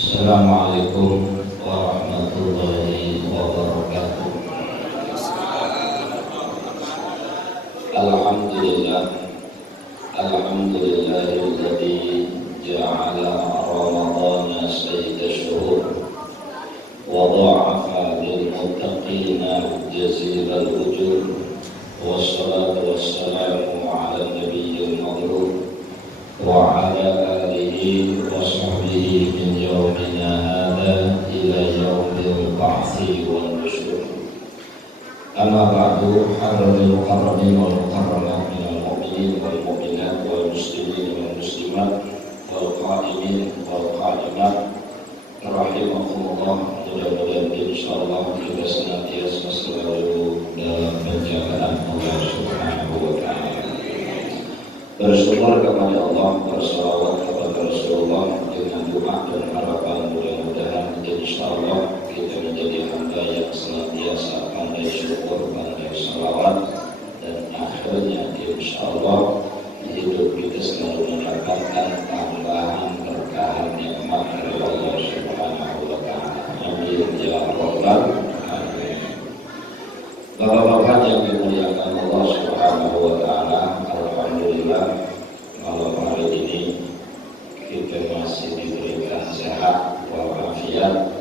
Assalamualaikum warahmatullahi wabarakatuh. Alhamdulillah, alhamdulillahilladzi ja'ala ramadhana sayyida syuhur wa dha'afa lil muttaqina jazilal ujur, wassalatu wassalamu ala nabiyyil madrur wa ala alihi wa sahbihi min yawmina hadha ila yawmil ba'thi wal nusyur. Amma ba'du, hadratil mukarramin wal mukarramat minal mu'minin wal mu'minat wal muslimin wal muslimat wal qa'imin wal qa'imat rahimakumullah. Mudah-mudahan insyaallah kita senantiasa selalu dalam penjagaan Allah Subhanahu wa ta'ala. Bersyukur kepada Allah, bersalawat kepada Rasulullah dengan doa dan harapan mudah-mudahan insyaallah kita menjadi hamba yang senantiasa pandai syukur, pandai salawat, dan akhirnya insyaallah hidup kita selalu mendapatkan tambahan berkah nikmat dari Allah Subhanahu wa ta'ala. Amin ya rabbal alamin. Bapak-bapak yang dimuliakan Allah Subhanahu wa ta'ala, alhamdulillah malam hari ini kita masih diberikan sehat walafiat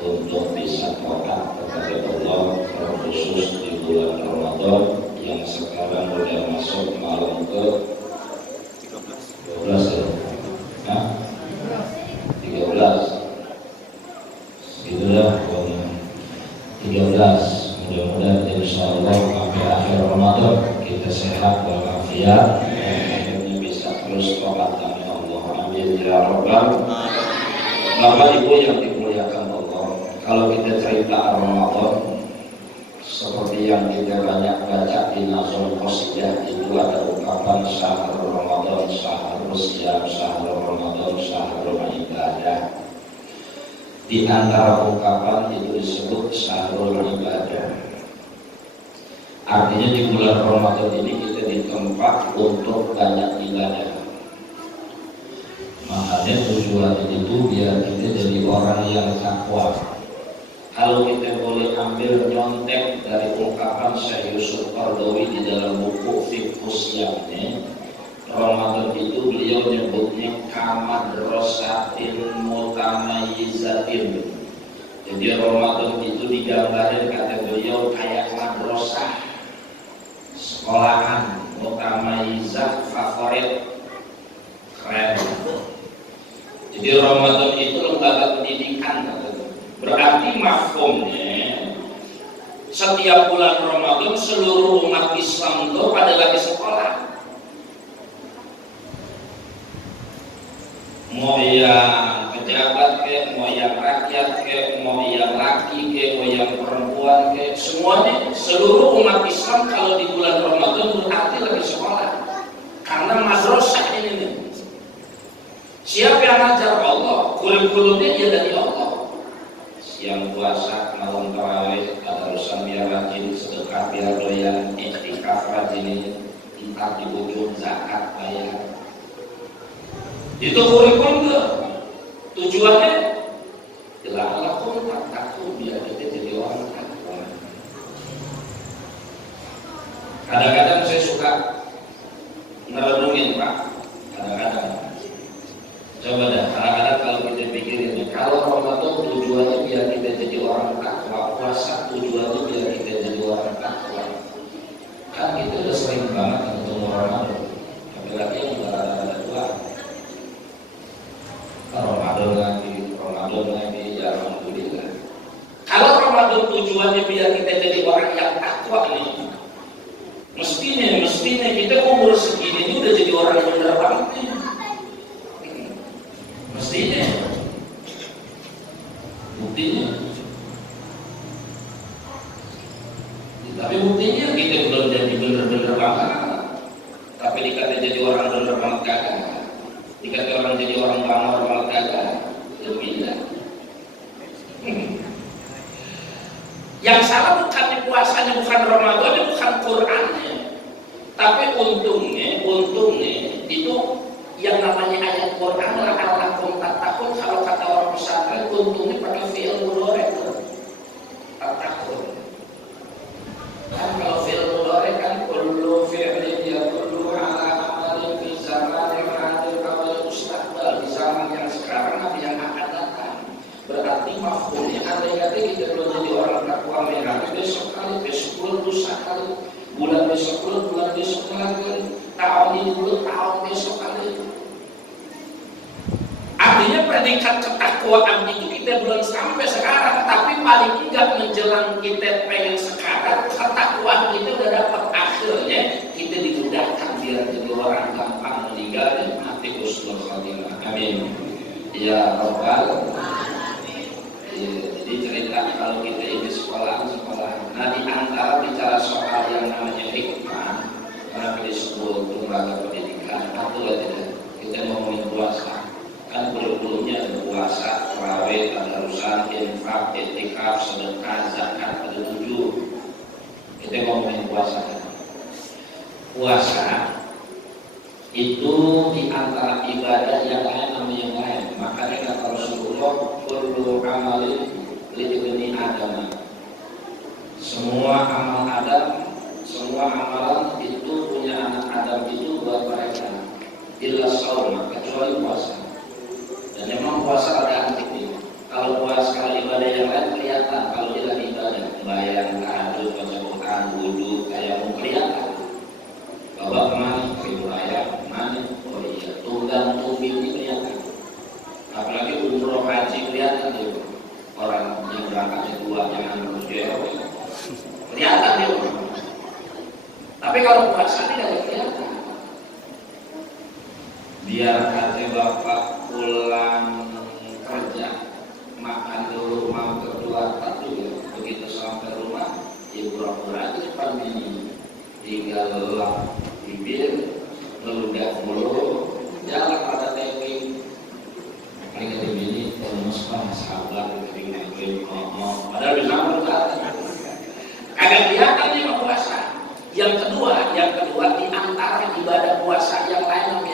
untuk bisa taat kepada Allah, terkhusus di bulan Ramadan yang sekarang sudah masuk malam ke 12 ya? Hah? 13 segitulah 13. Mudah-mudahan insyaallah sampai akhir Ramadan kita sehat walafiat dan akhirnya bisa terus taat kepada Allah. Amin ya rabbal alamin. Bapak Ibu yang dimuliakan Allah, kalau kita cerita Ramadan seperti yang kita banyak baca di Nazul Qasidiyah, itu ada ungkapan syahrul Ramadan, syahrul siyam, syahrul Ramadan, syahrul ibadah. Di antara ungkapan itu disebut syahrul ibadah. Artinya di bulan Ramadan ini kita ditempat untuk banyak ibadah. Makanya tujuan itu biar kita jadi orang yang takwa. Kalau kita boleh ambil nyontek dari ungkapan Syekh Yusuf Qaradawi di dalam buku Fiqhus Yamni, Ramadan itu beliau nyebutnya kamadrasatin mutamayyizatin. Jadi Ramadan itu digambarin kata beliau kayak madrasah, sekolahan mutamayyizah favorit, keren. Jadi Ramadan itu lembaga pendidikan kata beliau. Berarti mafhumnya setiap bulan Ramadan seluruh umat Islam itu adalah di sekolah. Mau yang pejabat ke, mau yang rakyat ke, mau yang laki ke, mau yang perempuan ke, semuanya seluruh umat Islam kalau di bulan Ramadan berarti lagi sekolah. Karena madrasah ini nih. Siapa yang ajar Allah, kurikulumnya dia dari Allah. Siang puasa, malam tarawih, tadarusan biar rajin, sedekah biar doyan, iktikaf rajin, entar di ujung zakat bayar. Itu kurikulum tuh. Tujuannya la'allakum tattaqun, biar kita jadi orang takwa. Kadang-kadang saya suka merenungin Pak. Kadang-kadang coba dah, kadang-kadang kalau kita pikirin, kalau Ramadan tujuannya biar kita jadi orang takwa, puasa tujuannya biar kita jadi orang takwa. Kan itu udah sering banget ketemu Ramadan. Apalagi yang ada dua. Ramadan lagi, ya alhamdulillah. Kalau Ramadan tujuannya biar kita jadi orang yang takwa nih, mestinya kita umur segini ini udah jadi orang yang benar banget nih. Mestinya. Buktinya. Tapi buktinya kita belum jadi benar-benar banget. Tapi dikata jadi orang benar banget kagak. Dikata orang jadi orang normal kagak. Itu beda. Yang salah bukan puasanya, bukan Ramadan, bukan Qurannya. Tapi untungnya itu yang namanya ayat Quran la'allakum tattaqun, kalau kata orang untungnya pakai fi'il mudhari at-takun. Kan kalau fi'il mudhari kan kullu fi'lin yadullu ala amalin fi zamanin hadir awal mustaqbal, di zaman yang sekarang atau yang akan datang. Berarti mafhumnya andai-andai kita belum jadi orang takwa merah, besok kali, besok lusa kali, bulan besok lagi, tahun ini dulu, tahun besok kali. Artinya predikat ketakwaan itu kita belum sampai sekarang, tapi paling enggak menjelang kita pengen sekarang, ketakwaan kita udah dapat akhirnya, kita dimudahkan biar jadi orang gampang meninggal dan mati husnul khatimah. Amin. Ya Rabbal. Jadi cerita kalau kita ini sekolah. Nah, di antara bicara soal yang namanya hikmah, karena disebut lembaga pendidikan, atau tidak, kita ngomongin puasa. Kan belum-belumnya ada puasa, tarawih, tadarusan, infak, i'tikaf, sedekah, zakat, ada 7. Kita ngomongin puasa. Puasa itu di antara ibadah yang lain sama yang lain. Makanya kata Rasulullah, kullu amalin li ibni Adam. Semua amal Adam, semua amalan itu punya anak Adam itu buat mereka. Illa shaum, kecuali puasa. Dan memang puasa ada antiknya. Kalau puasa, kalau ibadah yang lain kelihatan. Kalau dia lagi ibadah, bayang, tahajud, baca Quran, wudu, kayak mau kelihatan. Bapak kemana? Ibu ayah kemana? Oh iya, tunggang tubi ini kelihatan. Apalagi umroh haji kelihatan dia. Orang yang berangkatnya 2 jangan terus jauh. Kelihatan dia. Tapi kalau puasa tidak kelihatan. Biar kata bapak pulang kerja, makan dulu, mampir dua tak juga. Begitu sampai rumah, ya pura-pura aja depan ini, tinggal lelap bibir, meludah mulut, jalan pada tewing. Paling kata ini, terus sabar, ngomong. Padahal bisa berkata, agak kelihatan dia mau puasa. Yang kedua di antara ibadah puasa yang lain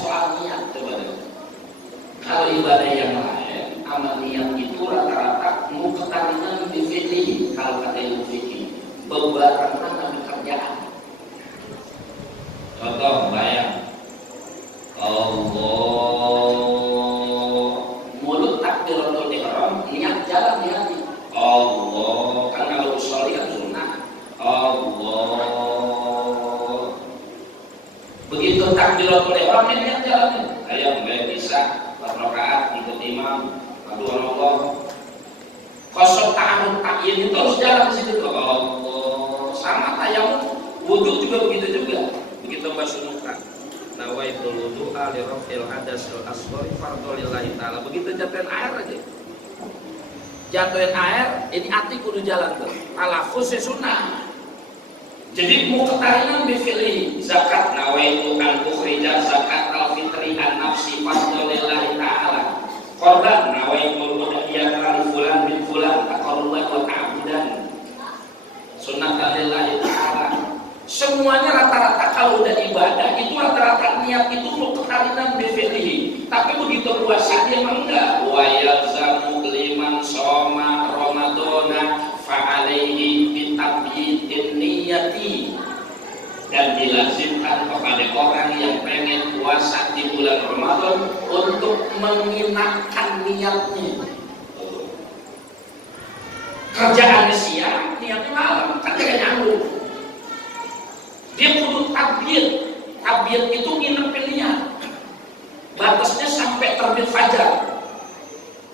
soal niat. Coba deh. Kalau ibadah yang lain, amal niat itu rata-rata muqtarinan bi fi'li. Kalau kata ilmu fikih, berbarengan dengan kerjaan. Contoh, bayang Allah, mulut takbiratul ihram, niat jalan di hati. Allah, kan kalau usolli kan sunnah. Allah. Begitu takbiratul ihram niat jalan. Kayak mulai bisa 4 rakaat ikut imam, aduh Allah. Kosong ta'aruf ta'yin itu harus jalan di situ. Allah. Sama tayamum, wudu juga begitu juga. Begitu basuh muka. Nawaitul wudu'a li raf'il hadasil asghari fardhu lillahi ta'ala. Begitu jatuhin air aja. Jatuhin air, ini hati kudu jalan tuh. Talafuznya sunnah. Jadi muqtarinan bi fi'li, zakat nawaitu an ukhrija zakat al-fitri an nafsi fardhu lillahi ta'ala. Qurban nawaitu udhiyatan li fulan bin fulan taqarruban wa ta'budan. Sunnatan lillahi ta'ala. Semuanya rata-rata kalau udah ibadah itu rata-rata niat itu muqtarinan bi fi'li. Tapi begitu puasa dia enggak. Wa yalzamu liman shoma ramadhana fa alaihi bi tabyidin niyati. Dan dilazimkan kepada orang yang pengen puasa di bulan Ramadan untuk menginapkan niatnya. Kerjaannya siang, niatnya malam, kan gak nyambung. Dia kudu tabyid. Tabyid itu nginepin niat. Batasnya sampai terbit fajar,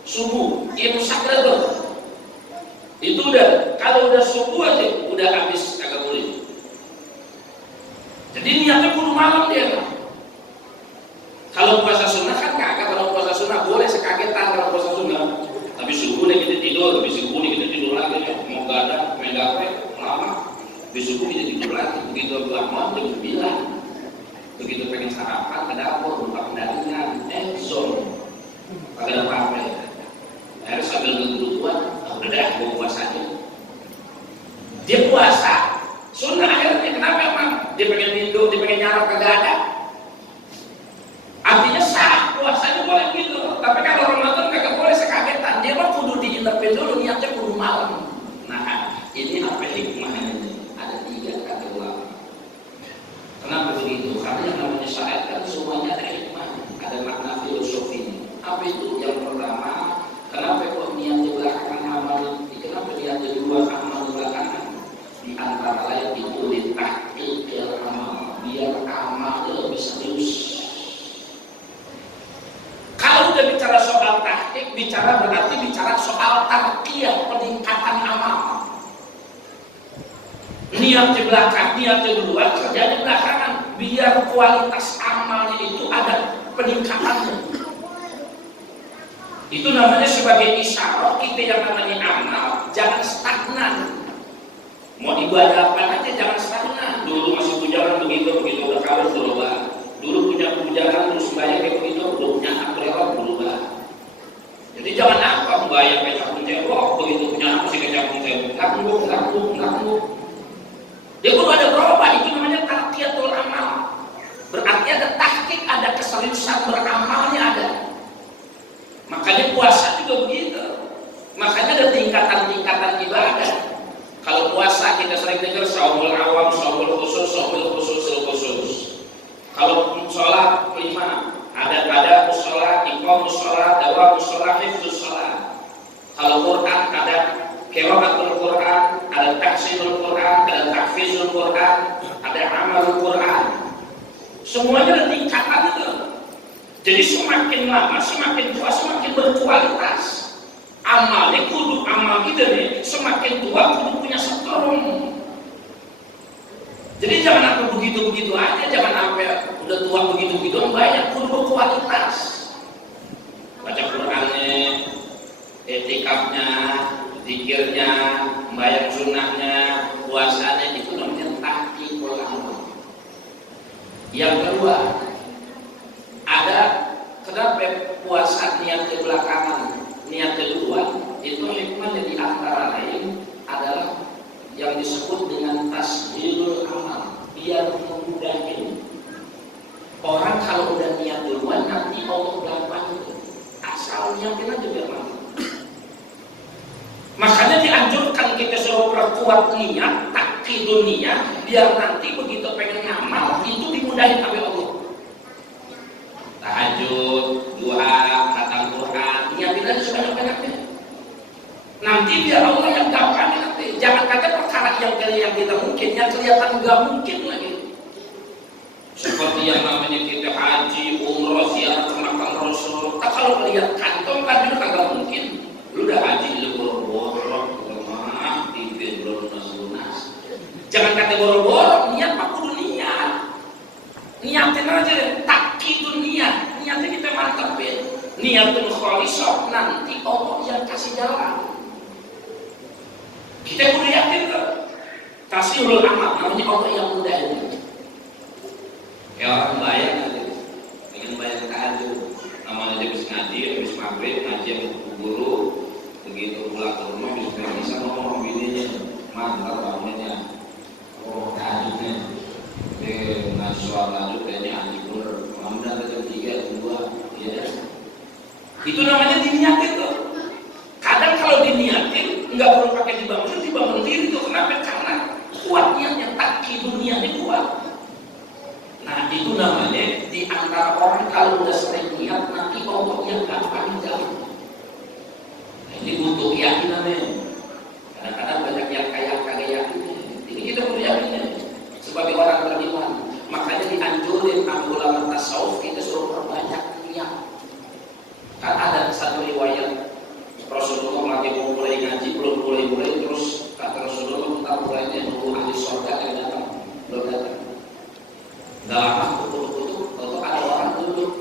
subuh, imsak itu udah. Kalau udah subuh aja udah habis, kagak boleh. Jadi niatnya kudu malam dia. Kalau puasa sunnah kan kagak. Kalau puasa sunnah boleh sekagetan kalau puasa sunnah. Tapi subuh deh kita tidur, habis subuh kita tidur lagi. Mau gadang, main gape, lama. Habis subuh kita tidur lagi. Begitu lama jam 9. Begitu pengen sarapan ke dapur, buka pendaringan, zone, kagak ada apa-apa. Akhirnya sambil ngegerutuan, udah dah, gue puasanya. Dia puasa, sunnah akhirnya, kenapa emang? Dia pengen minum, dia pengen nyarap, kagak ada. Artinya sah, puasanya boleh gitu. Tapi kalau Ramadan kagak boleh sekagetan, dia tapi dulu niatnya kudu malam. Nah, ini apa hikmahnya? Ada 3 kata ulama. Kenapa begitu? Karena yang namanya syariat kan semuanya ada hikmah, ada makna filosofinya. Apa itu? Yang pertama, kenapa kok niat di belakangan amal? Kenapa niat di luar amal belakangan? Di antara lain itu ditahqiqil amal, biar amal lebih serius. Kalau udah bicara soal tahqiq, berarti bicara soal tarqiyah, peningkatan amal. Niat di belakang, niat di luar, kerja di belakangan, biar kualitas amalnya itu ada peningkatannya. Itu namanya sebagai isyarat kita yang namanya amal jangan stagnan. Mau ibadah apa aja jangan stagnan. Dulu masih pujakan begitu udah kawin berubah. Dulu punya pujakan terus bayar kayak begitu udah punya hak berubah berubah. Jadi jangan apa bayar kayak capung cebok begitu punya hak sih kayak capung cebok nggak. Dia perlu ada berubah, itu namanya tahqiqatul amal. Berarti ada tahqiq, ada keseriusan beramalnya ada. Makanya puasa juga begitu. Makanya ada tingkatan-tingkatan ibadah. Kalau puasa kita sering dengar saumul awam, saumul khusus. Kalau sholat 5 ada sholat, iqamus sholat, dawamus sholat, hifdzus sholat. Kalau Quran ada qiraatul Quran, ada tahsinul Quran, ada tahfizul Quran, ada amalul Quran. Semuanya ada tingkatan itu. Jadi semakin lama, semakin tua, semakin berkualitas. Amalnya kudu amal kita nih, semakin tua kudu punya setrum. Jadi jangan apa begitu-begitu aja, jangan sampai udah tua begitu-begitu, banyak kudu berkualitas. Baca Qurannya, etikafnya, zikirnya, membayar sunnahnya, puasanya, itu namanya tahqiqul amal. Yang kedua, ada kenapa puasa niat di belakangan, niat kedua itu hikmahnya di antara lain adalah yang disebut dengan tasjilul amal, biar memudahin. Orang kalau udah niat duluan nanti Allah gampang itu, asal niatin aja biar mantap. Makanya dianjurkan kita suruh perkuat niat, takkidun niat, biar nanti begitu pengen ngamal itu dimudahin oleh Allah. Tahajud, duha, khatam Quran, niatin aja sebanyak-banyaknya. Nanti biar Allah yang gampang nanti. Jangan kata perkara yang kita mungkin, yang kelihatan nggak mungkin lagi. Seperti yang namanya kita haji, umroh, ziarah ke makam Rasul. Tak kalau melihat kantong kan itu kagak mungkin. Lu udah haji, lu boro-boro, maaf, TV belum lunas. Jangan kata boro-boro, niat mah kudu niat. Niatin aja, takkidun niat. Niatnya kita mantapin. Niatul khalisah, nanti Allah yang kasih jalan. Kita kudu yakin tuh. Tasihul amal, namanya Allah yang mudahin. Kayak orang bayar nanti, pengen bayar tahajud, namanya dia habis ngaji, habis maghrib, ngaji sama guru, begitu pulang ke rumah bisa ngomong bininya, mantap bangunnya, oh tahajudnya, ngaji soal tahajud kayaknya anjing bener, kemudian ada jam 3, 2, ya. Itu namanya diniatin tuh. Kadang kalau diniatin, nggak perlu pakai dibangun diri tuh. Kenapa? Karena kuatnya yang takkidun niatnya kuat. Nah itu namanya di antara orang kalau udah sering niat nanti Allah yang gampang jauh. Nah, ini butuh keyakinan nih. Kadang-kadang banyak yang kagak yakin. Ini kita perlu yakin sebagai orang beriman. Makanya dianjurin ulama tasawuf kita suruh perbanyak niat. Kan ada satu riwayat Rasulullah lagi mau mulai ngaji, belum mulai terus kata Rasulullah kita mulainya nunggu ahli surga yang datang, belum datang. Gak lama kutuk-kutuk, kalau ada orang duduk,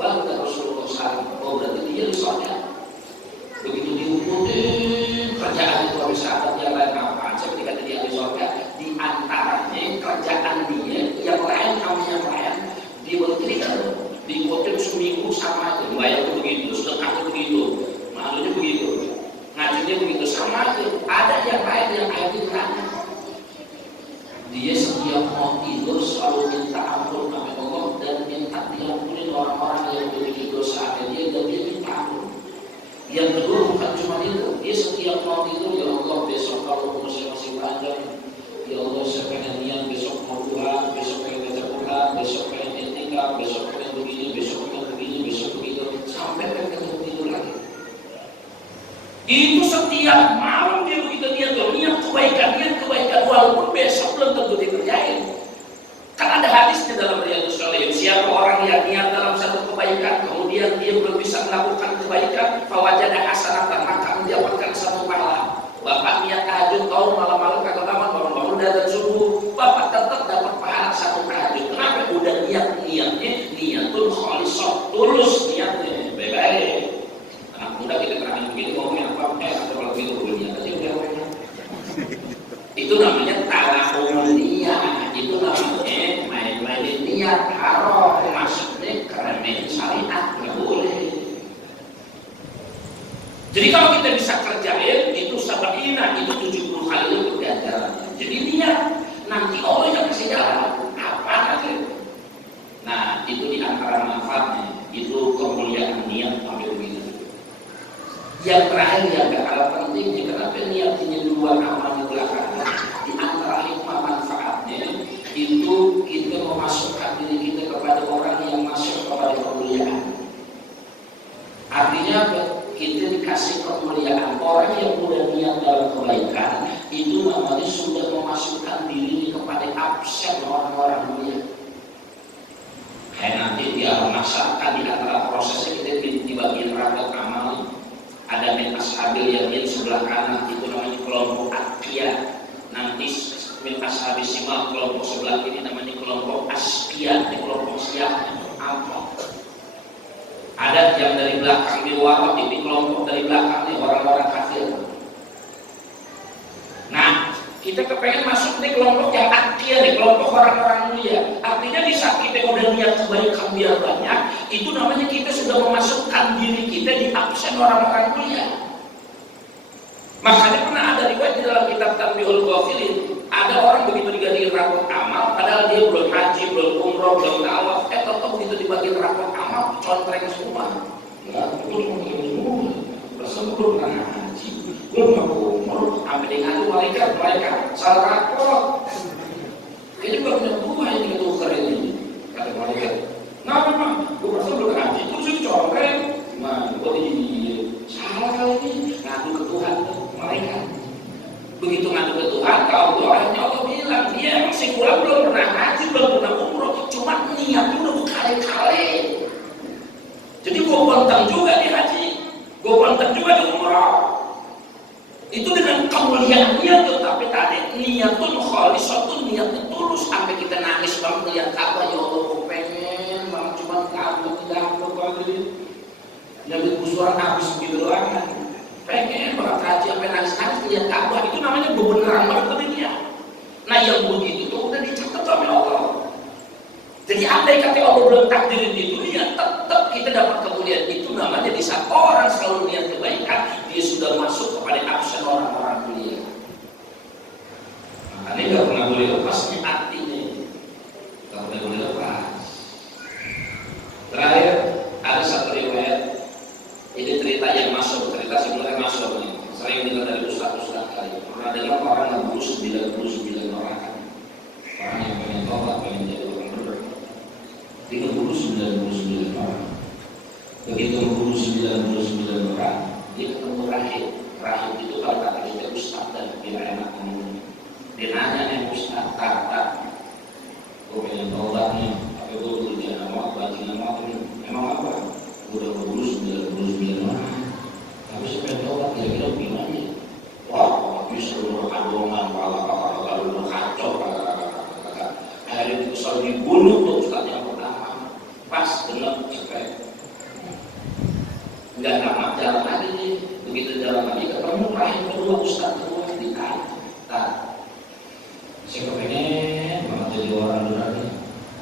baru kata Rasulullah salam, oh berarti dia di surga. Begitu diumumin kerjaan itu habis sahabat yang lain apa? Ketika dia di surga, di antaranya kerjaan dia yang lain yang lain diberikan, dikutip seminggu sama aja, bayar begitu, sedekah begitu. Maksudnya begitu, ngajinya begitu sama aja. Ada yang lain yang ayatnya tanya. Dia setiap mau tidur selalu minta ampun kepada Allah dan minta diampuni orang-orang yang memiliki dosa dia dan dia minta ampun. Yang kedua bukan cuma cuma itu. Dia setiap mau tidur, ya Allah besok kalau umur saya masih panjang, ya Allah saya pengen niat besok mau Tuhan, besok pengen baca Quran, besok pengen itikaf, besok pengen begini, besok begitu, sampai pengen tidur lagi. Itu setiap malam dia begitu niat kebaikan, walaupun besok belum tentu dikerjain. Kan ada hadisnya dalam Riyadhus Shalihin, siapa orang yang niat dalam satu kebaikan, kemudian dia belum bisa melakukan kebaikan, fawajada hasanatan, maka mendapatkan satu pahala. Bapak niat tahajud, tahu malam-malam kagak bangun dari subuh, bapak tetap dapat pahala satu tahajud. Kenapa? Udah niatnya niatul khalisah, tulus niatnya, baik-baik. Anak muda kita terakhir begini ngomongnya apa? Ada kalau begitu niat aja udah. Itu namanya talahul niat, itu namanya main-mainin niat, haram, maksudnya keremehan syariat, nggak boleh. Jadi kalau kita bisa kerjain itu sabaina, itu 70 kali lipat ganjarannya. Jadi niat, nanti Allah yang kasih jalan apa aja. Nah itu di antara manfaatnya, itu kemuliaan niat ambil begitu. Yang terakhir yang gak kalah pentingnya, kenapa niatnya dua amal di belakangnya? Di antara hikmah manfaatnya itu kita memasukkan diri kita kepada orang yang masuk kepada kemuliaan. Artinya kita dikasih kemuliaan. Orang yang udah niat dalam kebaikan itu namanya sudah memasukkan diri kepada absen orang-orang mulia. Kayak nanti dia memasakkan di antara prosesnya kita dibagi rangka amal. Ada min ashabil yamin sebelah kanan, itu namanya kelompok atqiya. Nanti min ashabil simal kelompok sebelah kiri namanya kelompok asqiya, kelompok siap apa? Ada yang dari belakang di warok, ini kelompok dari belakang nih orang-orang kafir. Nah, kita kepengen masuk di kelompok yang atqiya nih, kelompok orang-orang mulia. Artinya di saat kita udah niat kebaikan biar banyak, itu namanya kita sudah memasukkan diri kita di absen orang-orang mulia. Makanya pernah ada riwayat di dalam kitab Tanbihul Ghafilin, ada orang begitu diganti rapor amal, padahal dia belum haji, belum umroh, belum tawaf, tetap begitu dibagi rapor amal, contreng semua. Enggak, itu semua. Rasanya belum pernah haji, belum umroh, sampai dengan mereka salah rapor. Kayaknya baru punya Tuhan yang itu keren ini, kata mereka. Nah memang, gue rasa belum haji, terus itu contreng. Gimana? Gue salah kali ini, ngadu ke Tuhan mereka. Begitu ngadu ke Tuhan, kalau doanya Allah bilang dia masih pulang belum pernah haji, belum pernah umroh, cuma niatnya udah berkali-kali. Jadi gue bontang juga di haji, gue bontang juga di umroh. Itu dengan kemuliaannya tuh, tapi tadi niatul khalisatun, niatnya tulus sampai kita nangis banget melihat Ka'bah. Ya Allah, gue pengen banget, cuma Ka'bah tidak apa-apa. Nabi kusuran habis begitu doang kan. Pengen banget haji sampai nangis-nangis lihat Ka'bah, itu namanya beneran banget tadi dia. Nah yang begitu tuh udah dicatat sama Allah. Jadi andai kata Allah belum takdirin di dunia, tetap kita dapat kemuliaan. Itu namanya di saat orang selalu niat kebaikan, dia sudah masuk kepada absen orang-orang mulia. Makanya nggak pernah boleh lepasnya artinya, nggak pernah boleh lepas. Terakhir ada satu riwayat. Ini cerita yang masuk, cerita sebenarnya masuk nih. Sering dengar dari ustaz-ustaz kali. Pernah dengar orang ngeburu 99 orang kan? Orang yang pengen tobat, pengen jadi orang benar. Dia ngeburu 99 orang. Begitu ngeburu 99 orang, dia ketemu rahib. Rahib itu kalau kata kita ustaz dan dia enak ngomong. Dia nanya nih ustaz, kata, gue pengen tobat nih, tapi gue kerja nama, bagi nama, emang apa? Udah ngeburu 99 orang, tapi saya tahu kira-kira gimana? Wah, bisa beradongan, kalau kacau, akhirnya itu selalu dibunuh tuh ustaz yang pertama. Pas dengar cepet, nggak tamat jalan lagi nih. Begitu jalan lagi ketemu rahim kedua ustaz kedua ditanya, saya kepengen banget jadi orang berani,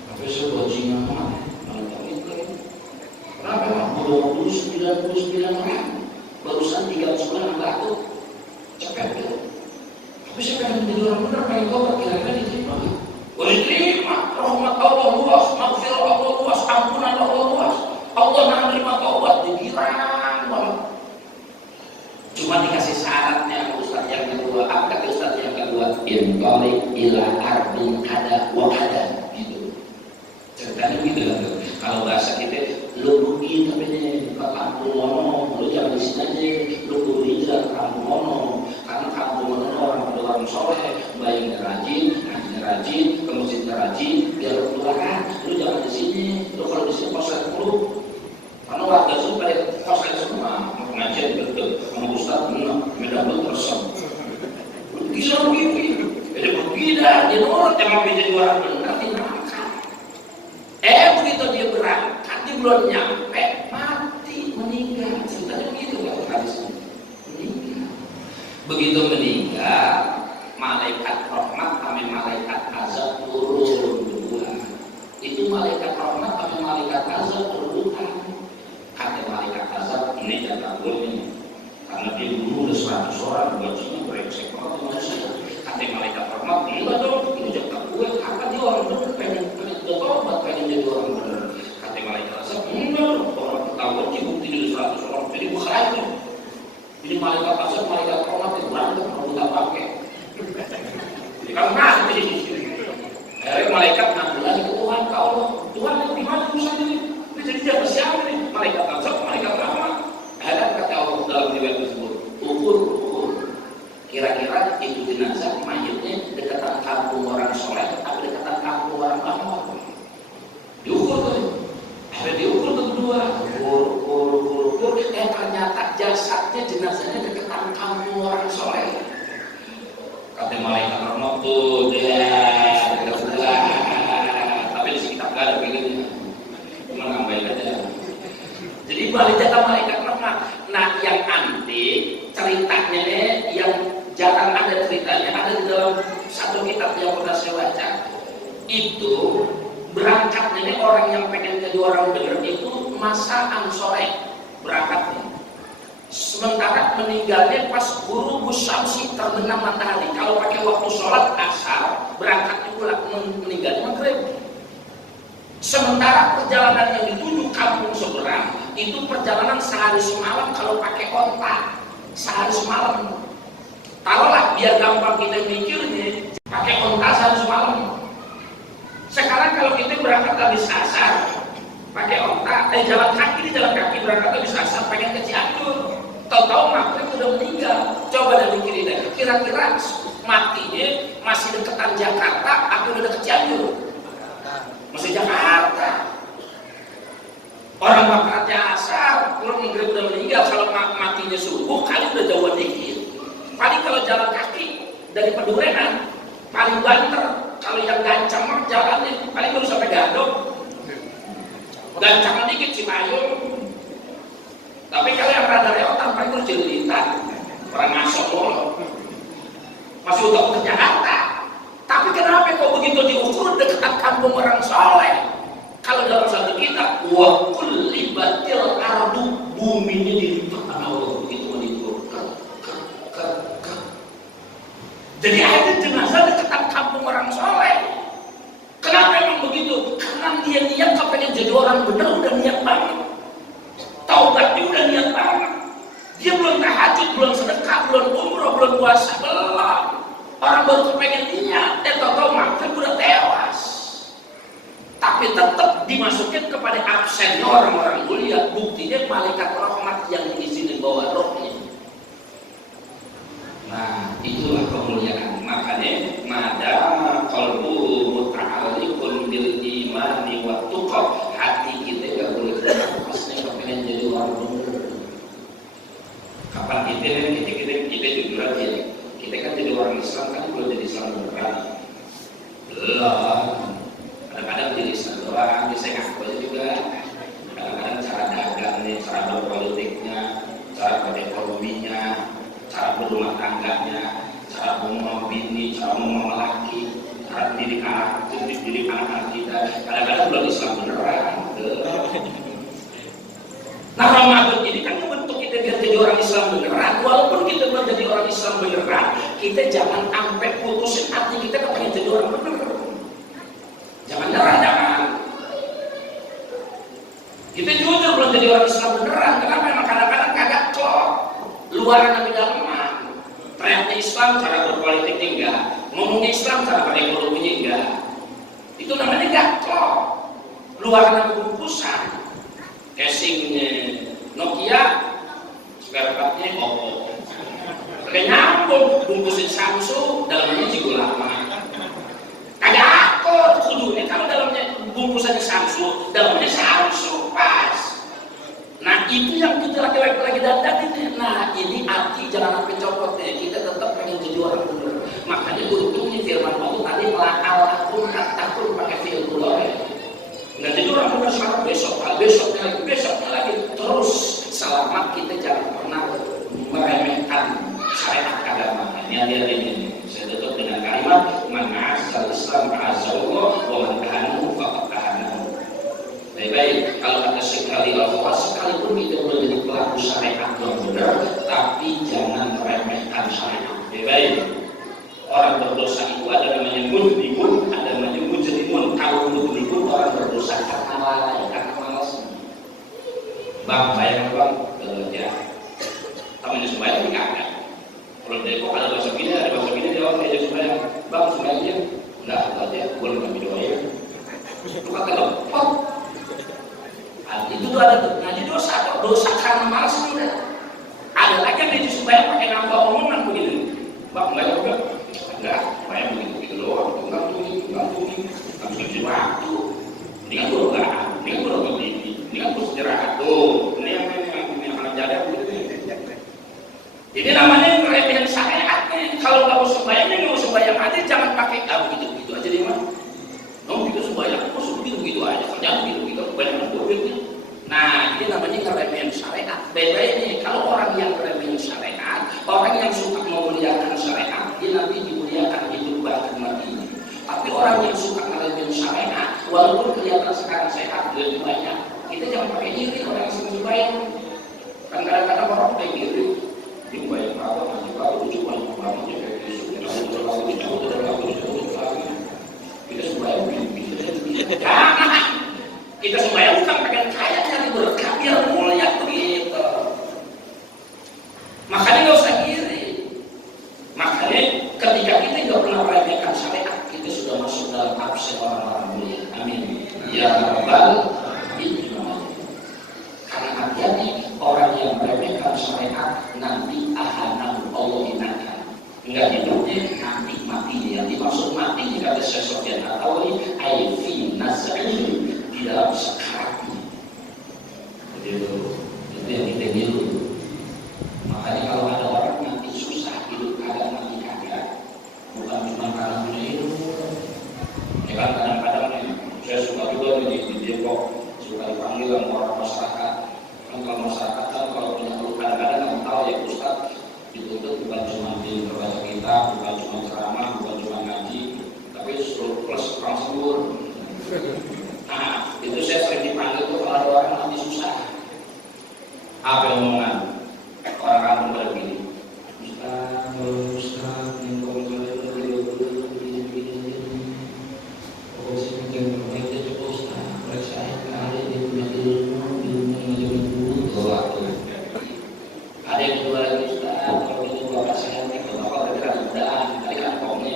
tapi saya bajingan banget. Kenapa emang 99 orang? Barusan 3 bulan batuk, cepet gitu. Tapi saya pengen menjadi orang benar, pengen tobat, kira-kira diterima gitu. Boleh diterima, rahmat Allah luas, maghfirah Allah luas, ampunan Allah luas. Allah maha menerima taubat, digirang banget. Cuma tolik ila arbin kada wa kada gitu. Ceritanya gitu lah. Kalau bahasa kita lu rugi tapi nih ke kampung mono, lu jangan di sini aja, lu kudu hijrah ke kampung mono, karena kampung mono orang soleh, baiknya rajin, ngajinya rajin, ke masjidnya rajin, biar lu keluaran, lu jangan di sini, lu kalau di sini koslet mulu, karena warga sini pada koslet semua, pengajian betul, sama ustaz benar, medan lu tersem, bisa begitu, jadi berbeda, dia nurut emang beda orang benar, dinamakan, begitu dia berangkat dia belum nyampe mati meninggal, ceritanya begitu kan hadisnya, meninggal, begitu meninggal. Malaikat rahmat kami malaikat azab turun dua. Itu malaikat rahmat kami malaikat azab turun. Kata malaikat azab ini jatah gue ini, karena dia dulu udah 100 orang gajinya brengsek banget manusia. Kata malaikat rahmat enggak dong, ini jatah gue karena dia orang bener pengen bertobat, pengen jadi orang bener. Kata malaikat azab enggak, orang ketahuan dibukti dari 100 orang jadi gue itu. Jadi malaikat azab malaikat rahmat itu berantem kalau kita pakai. Jadi kalau mati, akhirnya malaikat ngaku lagi ke Tuhan, ke Allah. Tuhan yang gimana urusan ini? Ini jadi siapa siapa nih? Malaikat azab, malaikat rahmat. Akhirnya kata Allah dalam riwayat tersebut, ukur. Kira-kira itu jenazah mayatnya dekatan kampung orang soleh atau dekatan kampung orang bawah? Diukur tuh. Akhirnya diukur tuh berdua. Ukur. Ternyata jasadnya jenazahnya dekatan kampung orang soleh. Kata malaikat rahmat tuh tapi di sekitar gak ada begini, cuma nambahin aja. Jadi balik jatah malaikat rahmat. Nah yang antik ceritanya yang jarang ada ceritanya ada di dalam satu kitab yang pernah saya baca. Itu berangkatnya orang yang pengen jadi orang benar itu masa sore berangkatnya. Sementara meninggalnya pas guru Syamsi terbenam matahari. Kalau pakai waktu sholat asar, berangkat pula meninggalnya maghrib. Sementara perjalanan yang dituju kampung seberang itu perjalanan sehari semalam kalau pakai onta, sehari semalam. Taruhlah biar gampang kita mikirnya, pakai onta sehari semalam. Sekarang kalau kita berangkat habis asar, pakai onta, jalan kaki berangkat habis asar, pengen ke Cianjur. Tahu-tahu maghrib udah meninggal. Coba dah mikirin deh. Kira-kira matinya masih deketan Jakarta atau udah deket Cianjur? Masih Jakarta. Orang makannya asar, orang maghrib udah meninggal. Kalau matinya subuh, kali udah jauh dikit. Paling kalau jalan kaki dari Pedurenan, paling banter. Kalau yang gancang jalannya, paling baru sampai Gadok. Gancangan dikit Cipayung. Tapi kalau yang rada reotan paling harus jelilitan, orang masuk loh, masih untuk ke Jakarta. Tapi kenapa kok begitu diukur dekat kampung orang soleh? Kalau dalam satu kitab, wa kulli batil ardu, buminya dilipat Allah begitu mendikur. Jadi ada jenazah dekat kampung orang soleh. Kenapa emang begitu? Karena dia niat kepengen jadi orang benar, udah niat banget. Taubatnya udah niat banget. Dia belum tahajud, belum sedekah, belum umroh, belum puasa, belum. Orang baru kepengen niat, tahu-tahu makan udah tewas. Tapi tetap dimasukin kepada absennya orang-orang mulia. Buktinya malaikat rahmat yang diizinin bawa rohnya. Nah, itulah kemuliaan. Makanya madama qalbu muta'alliqun bil imani wa tuqa, hati kita enggak boleh pasti kepengen jadi orang benar. Kapan kita jujur aja. Kita kan jadi orang Islam kan belum jadi Islam beneran. Belum. Kadang-kadang jadi Islam doang, bisa ngaku aja juga. Kadang-kadang cara dagangnya, cara berpolitiknya, cara berekonominya, cara berumah tangganya, cara ngomong bini, cara ngomong laki, cara didik anak-anak kita. Kadang-kadang belum Islam beneran. Nah Ramadan ini kan membentuk kita biar jadi orang Islam beneran. Walaupun kita belum jadi orang Islam beneran, kita jangan sampai putusin hati kita kepengen jadi orang bener. Jangan nyerah, jangan. Kita jujur belum jadi orang Islam beneran. Kenapa? Memang kadang-kadang kagak klop. Luaran tapi dalaman. Teriaknya Islam, cara berpolitiknya enggak. ngomongnya Islam cara pakai ekonominya enggak. Itu namanya gatlok. Luarnya bungkusan, casingnya Nokia, spare partnya Oppo. Kayak nyambung, bungkusin Samsung, dalamnya juga lama. Kagak akor, kudunya kalau dalamnya bungkusannya Samsung, dalamnya Samsung pas. Nah itu yang kita laki-laki lagi dandan ini. Nah ini arti jangan sampai copot ya. Kita tetap pengen jadi orang benar. Makanya untungnya firman Allah tadi melakal takut pakai fi'il mudhari. Nggak jadi orang benar sekarang besoknya lagi terus selamat. Kita jangan pernah meremehkan syariat agama. Ini saya tutup dengan kalimat man asal Islam azallah wa man kahanu faqad kahanu. Baik-baik, kalau kata sekali Allah sekalipun kita boleh jadi pelaku syariat yang benar, tapi jangan meremehkan syariat. Baik-baik, orang berdosa itu ada namanya mudhimun, ada namanya mujrimun. Kalau mudhimun orang berdosa karena lalai, karena malas. Bang, bayang bang, ya. Tamannya sembahyang ini kagak. Kalau Depok ada bahasa gini dia orang diajak sembahyang. Bang, sembahyang enggak, dia boleh nggak doain. Itu kata lepot. Itu tuh ada tuh, ngaji dosa karena malas tidak. Ada lagi yang dia sembahyang pakai nama omongan begini. Bang, enggak, supaya begitu doang, gantung, habis cuci waktu. Ini kan berdoa, ini kan beristirahat tuh. Ini yang akan jaga begitu. Ini namanya meremehin syariatnya. Kalau nggak mau sembahyang aja, jangan pakai begitu aja deh mah. Gitu sembahyang, begitu aja, kerjaan begitu, banyak duitnya. Nah, ini namanya ngeremehin syariat. Beda-beda kalau orang yang ngeremehin syariat, orang yang suka memuliakan syariat, dia nanti dimuliakan hidup bahkan mati. Tapi orang yang suka ngeremehin syariat, walaupun kelihatan sekarang sehat lebih banyak, kita jangan pakai iri orang yang sering sembahyang. Kan kadang-kadang orang pakai iri, dia bayar berapa, nanti kalau lucu banyak banget dia kayak gitu. Kita sembahyang kita sembahyang bukan pengen kaya nyari berkah biar mulia begitu. Makanya nggak usah iri. Makanya ketika kita nggak pernah meremehkan syariat, kita sudah masuk dalam absen orang-orang mulia. Amin. Ya Rabbal Alamin. Karena hati-hati orang yang meremehkan syariat nanti ahanam Allah hinakan. Enggak hidupnya nanti mati. Yang dimaksud mati kata Syekh Sofyan At-Tauri aifi naz'il di dalam sekaratnya. Itu yang kita biru. Makanya kalau ada orang nanti susah hidup kagak mati kagak, bukan cuma karena punya ilmu. Ya kan kadang-kadang saya suka juga di Depok suka dipanggil sama orang masyarakat. Kan kalau masyarakat kan kalau punya kadang-kadang nggak tahu ya Ustaz dituntut bukan cuma di berbaca kitab, bukan cuma ceramah, bukan cuma ngaji, tapi seluruh plus transfer. Nah, itu saya sering dipanggil tuh kalau ada orang nanti susah. Apa omongan? Orang kampung pada begini. Ustaz, yang kau begini. Oh, saya mungkin berbeda juga Ustaz. Mereka saya kali dia punya ilmu dulu. Ada yang kedua lagi Ustaz. Kalau itu bapak saya nih, bapak berkata mudah. Tadi kan komnya,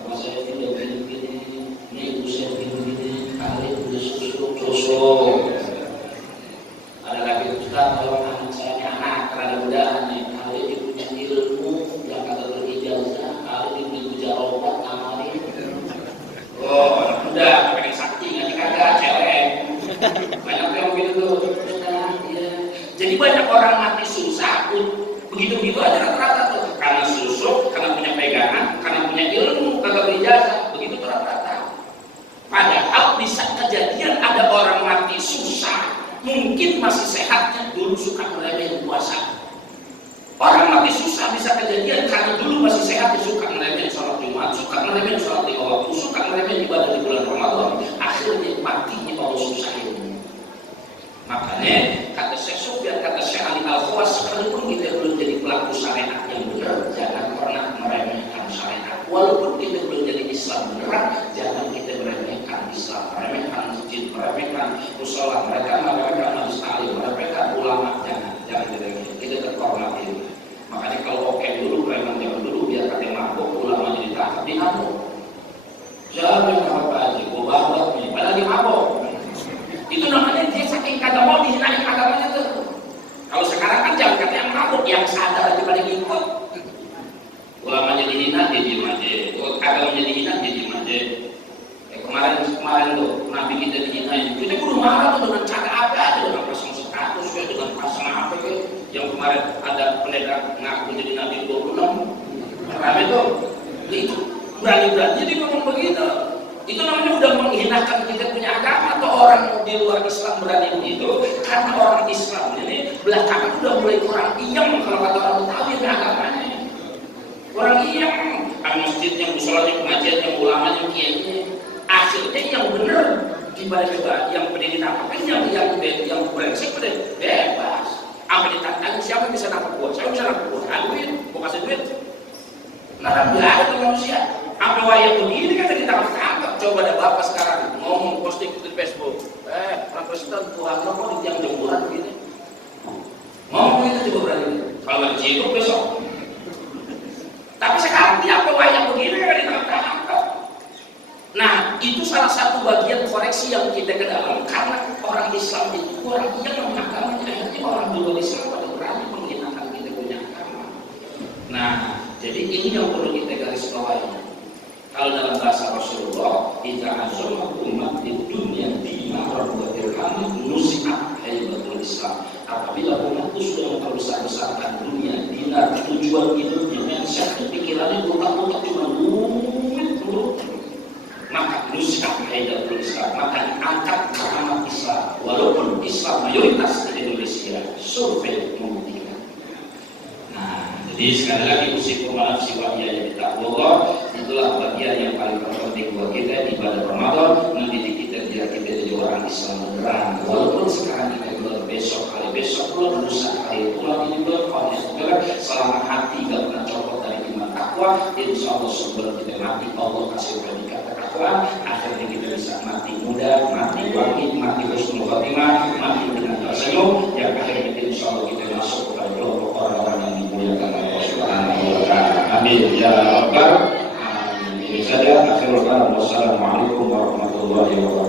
bapak saya tidak begini. Ini ibu saya begini. Kali udah susu. Ada lagi Ustaz, kalau anak saya anak rada mudahan nih, kali dia punya ilmu yang kata berijazah, kali dia punya mujarobat amalin. Oh, anak muda, pengen sakti, ngaji kagak, celeng. Banyak yang begitu tuh. Ustaz, ya. Jadi banyak orang mati susah, begitu-begitu aja rata-rata tuh. Karena susuk, karena punya pegangan, karena punya ilmu, kagak berijazah, begitu tuh rata-rata. Padahal bisa kejadian ada orang mati susah, mungkin masih sehatnya dulu suka meremehin puasa. Orang mati susah bisa kejadian karena dulu masih sehat dia suka meremehin sholat Jumat, suka meremehin sholat 5 waktu, suka meremehin ibadah di bulan Ramadan. Akhirnya matinya Allah susah itu. Makanya kata Syekh Sufyan, kata Syekh Ali Al-Khawas, sekalipun kita belum jadi pelaku syariat, dia diem aja. Agamanya dihina dia diem aja. Kemarin tuh Nabi kita dihinain, kita kudu marah tuh dengan cara apa aja, dengan pasang status, dengan pasang apa gitu. Yang kemarin ada pendekar ngaku jadi Nabi 26, rame tuh, itu berani-berani dia ngomong begitu. Itu namanya udah menghinakan kita punya agama. Atau orang di luar Islam berani begitu, karena orang Islam ini belakangan udah mulai kurang iyem kalau kata orang Betawi agamanya. Kurang iyem, kan masjidnya, musolanya, pengajiannya, ulamanya, kiainya. Akhirnya yang benar dibalik yang pendidikan apa yang brengsek udah bebas. Apa ditantang siapa bisa dapat buat? Saya bisa dapat buat. Duit, mau kasih duit. Nah, biar itu manusia. Apa wayang begini kan ditangkap. Coba ada bapak sekarang ngomong posting di Facebook. Orang Kristen Tuhan lo kok di tiang jemuran begini. Ngomong itu coba berani. Kalau itu besok. Tapi sekarang dia apa wayang begini kan ditangkap. Nah, itu salah satu bagian koreksi yang kita ke dalam karena orang Islam itu orang yang agamanya akhirnya orang di luar Islam pada berani menghinakan kita punya agama. Nah, jadi ini yang perlu kita garis bawahi. Kalau dalam bahasa Rasulullah, "Idza azama umat di dunia dinar wa dirham nusi'at haibatul Islam." Apabila umat itu sudah memperbesar-besarkan dunia, dinar tujuan hidupnya, mindset pikirannya bukan cuma duit, maka nusi'at haibatul Islam, maka diangkat amanat Islam. Walaupun Islam mayoritas di Indonesia, survei membuktikan. Nah, jadi sekali lagi usikum nafsi wa iyaya bittaqwa, itulah bagian yang paling penting buat kita di ibadah Ramadan, mendidik kita biar kita jadi orang Islam beneran. Walaupun sekarang kita bulan besok, hari besok bulan lusa, hari bulan ini bulan Ramadan, selama hati gak pernah copot dari iman takwa, insya Allah sebelum kita mati Allah kasih predikat takwa, akhirnya kita bisa mati muda, mati wangi, mati husnul khotimah, mati dengan tersenyum, yang akhirnya insya Allah kita masuk kepada kelompok orang-orang yang dimuliakan Allah Subhanahu wa Ta'ala. Amin ya rabbal alamin. Ini saja akhirul kalam. Wassalamualaikum warahmatullahi wabarakatuh.